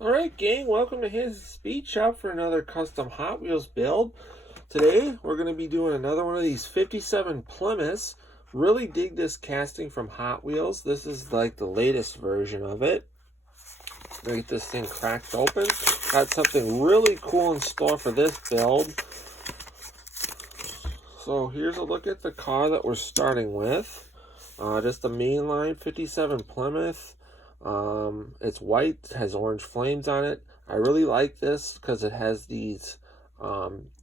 Alright gang, welcome to his speed shop for another custom Hot Wheels build. Today we're going to be doing another one of these 57 Plymouths. Really dig this casting from Hot Wheels. This is like the latest version of it. Get this thing cracked open. Got something really cool in store for this build. So here's a look at the car that we're starting with. Just a mainline 57 Plymouth. It's white, has orange flames on it. I really like this because it has these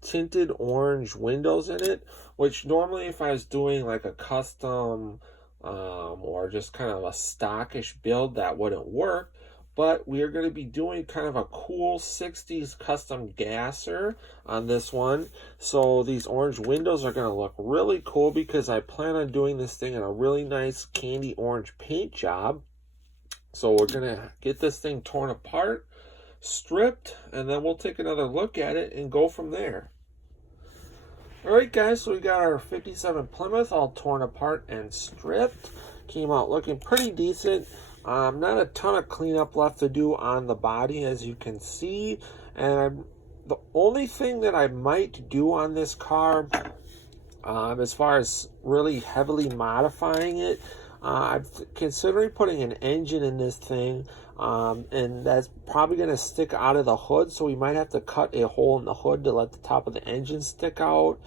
tinted orange windows in it, which normally if I was doing like a custom or just kind of a stockish build, that wouldn't work. But we are going to be doing kind of a cool 60s custom gasser on this one. So these orange windows are going to look really cool because I plan on doing this thing in a really nice candy orange paint job. So we're going to get this thing torn apart, stripped, and then we'll take another look at it and go from there. Alright guys, so we got our 57 Plymouth all torn apart and stripped. Came out looking pretty decent. Not a ton of cleanup left to do on the body, as you can see. And the only thing that I might do on this car, as far as really heavily modifying it, I'm considering putting an engine in this thing, and that's probably going to stick out of the hood, so we might have to cut a hole in the hood to let the top of the engine stick out.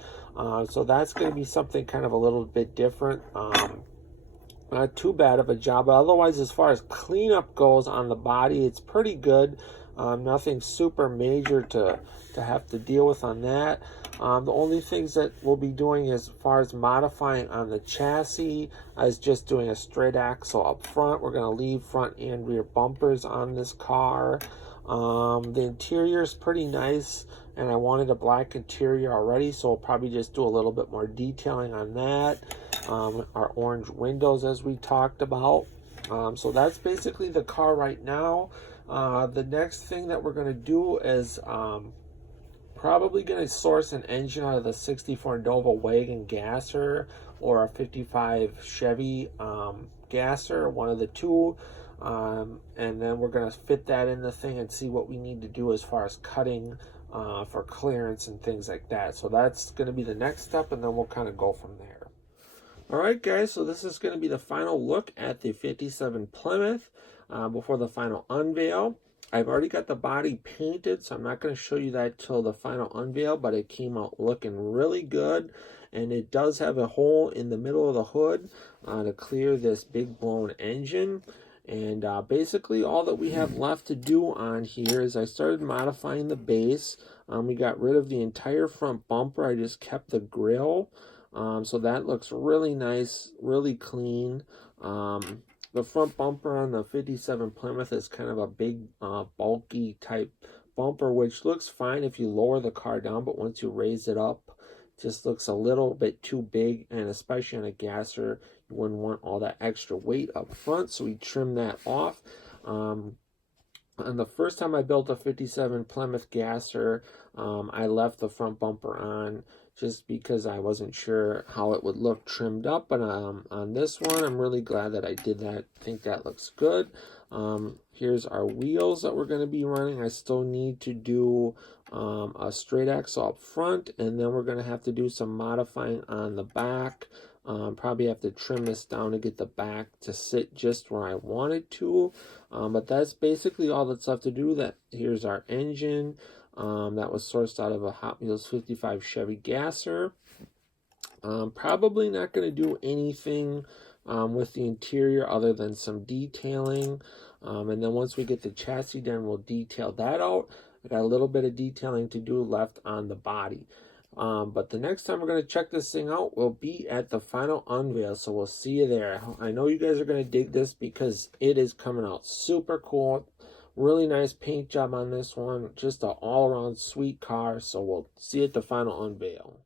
So that's going to be something kind of a little bit different. Not too bad of a job, but otherwise, as far as cleanup goes on the body, it's pretty good. Nothing super major to have to deal with on that. The only things that we'll be doing as far as modifying on the chassis is just doing a straight axle up front. We're going to leave front and rear bumpers on this car. The interior is pretty nice, and I wanted a black interior already, so we'll probably just do a little bit more detailing on that. Our orange windows, as we talked about. So that's basically the car right now. The next thing that we're going to do is probably going to source an engine out of the 64 Nova wagon gasser or a 55 Chevy gasser, one of the two. And then we're going to fit that in the thing and see what we need to do as far as cutting for clearance and things like that. So that's going to be the next step, and then we'll kind of go from there. Alright guys, so this is going to be the final look at the 57 Plymouth before the final unveil. I've already got the body painted, so I'm not going to show you that till the final unveil, but it came out looking really good. And it does have a hole in the middle of the hood to clear this big blown engine. And basically all that we have left to do on here is I started modifying the base. We got rid of the entire front bumper. I just kept the grille. So that looks really nice, really clean. The front bumper on the 57 Plymouth is kind of a big, bulky type bumper, which looks fine if you lower the car down, but once you raise it up, it just looks a little bit too big, and especially on a gasser, you wouldn't want all that extra weight up front, so we trim that off. And the first time I built a 57 Plymouth gasser, I left the front bumper on just because I wasn't sure how it would look trimmed up. But on this one, I'm really glad that I did that. I think that looks good. Here's our wheels that we're going to be running. I still need to do a straight axle up front, and then we're going to have to do some modifying on the back. Probably have to trim this down to get the back to sit just where I want it to. But that's basically all that's left to do. Here's our engine. That was sourced out of a Hot Wheels 55 Chevy gasser. Probably not going to do anything with the interior other than some detailing. And then once we get the chassis done, we'll detail that out. I got a little bit of detailing to do left on the body. But the next time we're going to check this thing out will be at the final unveil, so we'll see you there. I know you guys are going to dig this because it is coming out super cool. Really nice paint job on this one. Just an all-around sweet car, so we'll see you at the final unveil.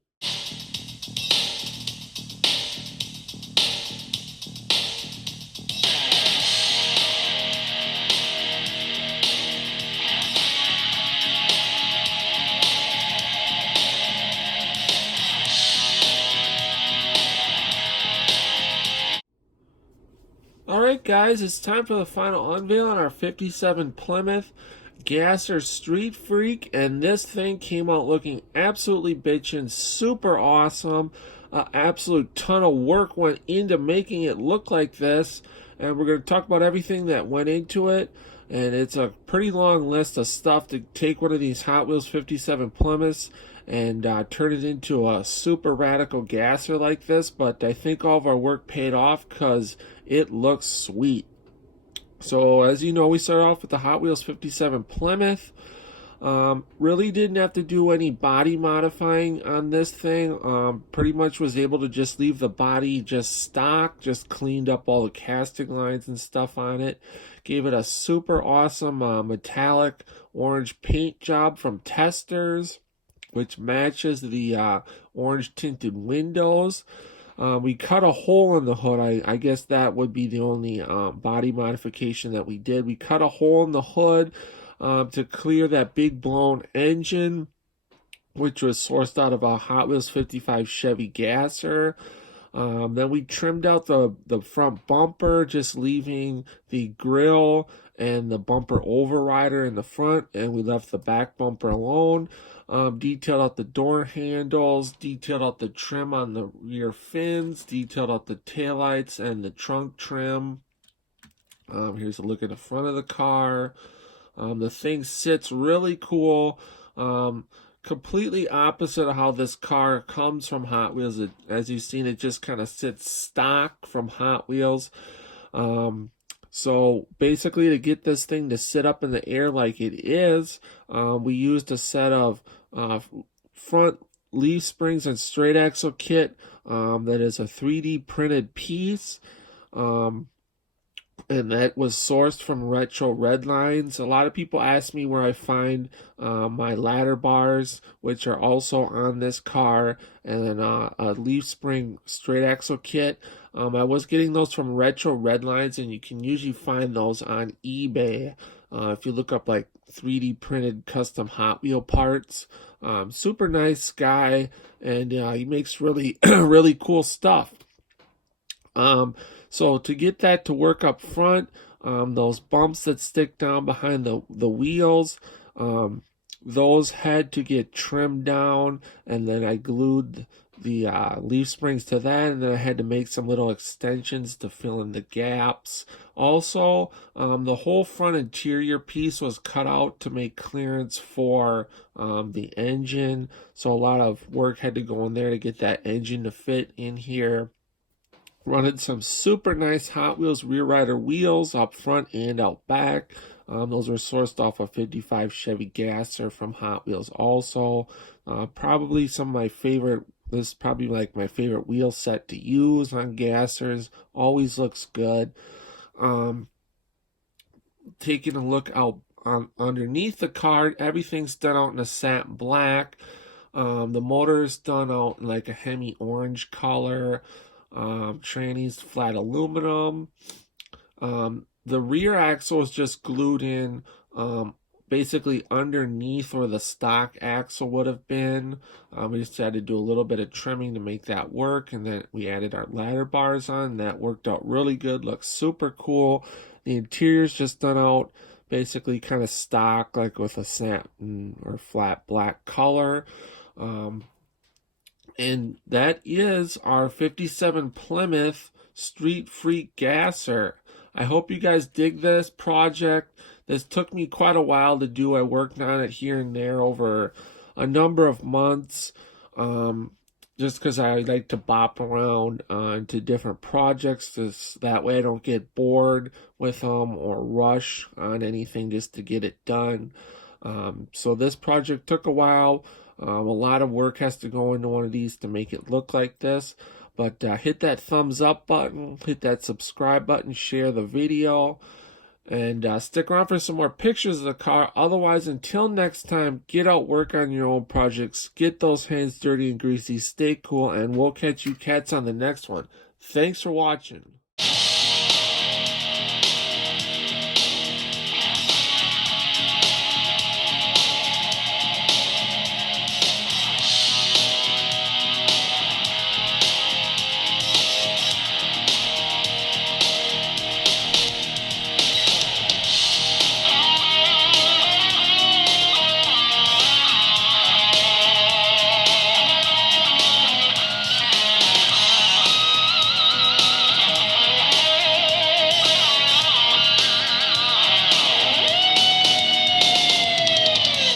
Alright guys, it's time for the final unveil on our 57 Plymouth. Gasser Street Freak, and this thing came out looking absolutely bitchin', super awesome. Absolute ton of work went into making it look like this, and we're going to talk about everything that went into it. And it's a pretty long list of stuff to take one of these Hot Wheels 57 Plymouths and turn it into a super radical gasser like this. But I think all of our work paid off because it looks sweet. So as you know, we started off with the Hot Wheels 57 Plymouth. Really didn't have to do any body modifying on this thing. Pretty much was able to just leave the body just stock, just cleaned up all the casting lines and stuff on it. Gave it a super awesome metallic orange paint job from Testers, which matches the orange tinted windows. We cut a hole in the hood. I guess that would be the only body modification that we did. We cut a hole in the hood to clear that big blown engine, which was sourced out of a Hot Wheels 55 Chevy gasser. Then we trimmed out the front bumper, just leaving the grill and the bumper overrider in the front, and we left the back bumper alone. Detailed out the door handles, detailed out the trim on the rear fins, detailed out the taillights and the trunk trim. Here's a look at the front of the car. The thing sits really cool. Completely opposite of how this car comes from Hot Wheels. As you've seen, it just kind of sits stock from Hot Wheels. So basically, to get this thing to sit up in the air like it is, we used a set of front leaf springs and straight axle kit that is a 3D printed piece. And that was sourced from Retro Red Lines. A lot of people ask me where I find my ladder bars, which are also on this car, and then a leaf spring straight axle kit. I was getting those from Retro Red Lines, and you can usually find those on eBay. If you look up like 3D printed custom Hot Wheel parts. Super nice guy, and he makes really, really cool stuff. So to get that to work up front, those bumps that stick down behind the wheels, those had to get trimmed down, and then I glued the leaf springs to that, and then I had to make some little extensions to fill in the gaps. Also, the whole front interior piece was cut out to make clearance for the engine, so a lot of work had to go in there to get that engine to fit in here. Running some super nice Hot Wheels rear rider wheels up front and out back. Those were sourced off a 55 Chevy gasser from Hot Wheels also. Probably some of my favorite, this is probably like my favorite wheel set to use on gassers. Always looks good. Taking a look out underneath the car, everything's done out in a satin black. The motor is done out in like a Hemi orange color. Trannies flat aluminum. The rear axle is just glued in basically underneath where the stock axle would have been. We just had to do a little bit of trimming to make that work, and then we added our ladder bars on, and that worked out really good. Looks super cool. The interior's just done out basically kind of stock, like with a satin or flat black color. And that is our 57 Plymouth Street Freak gasser. I hope you guys dig this project. This took me quite a while to do. I worked on it here and there over a number of months, just because I like to bop around into different projects. That way I don't get bored with them or rush on anything just to get it done. So this project took a while. A lot of work has to go into one of these to make it look like this. But hit that thumbs up button, hit that subscribe button, share the video, and stick around for some more pictures of the car. Otherwise, until next time, get out, work on your own projects, get those hands dirty and greasy, stay cool, and we'll catch you cats on the next one. Thanks for watching.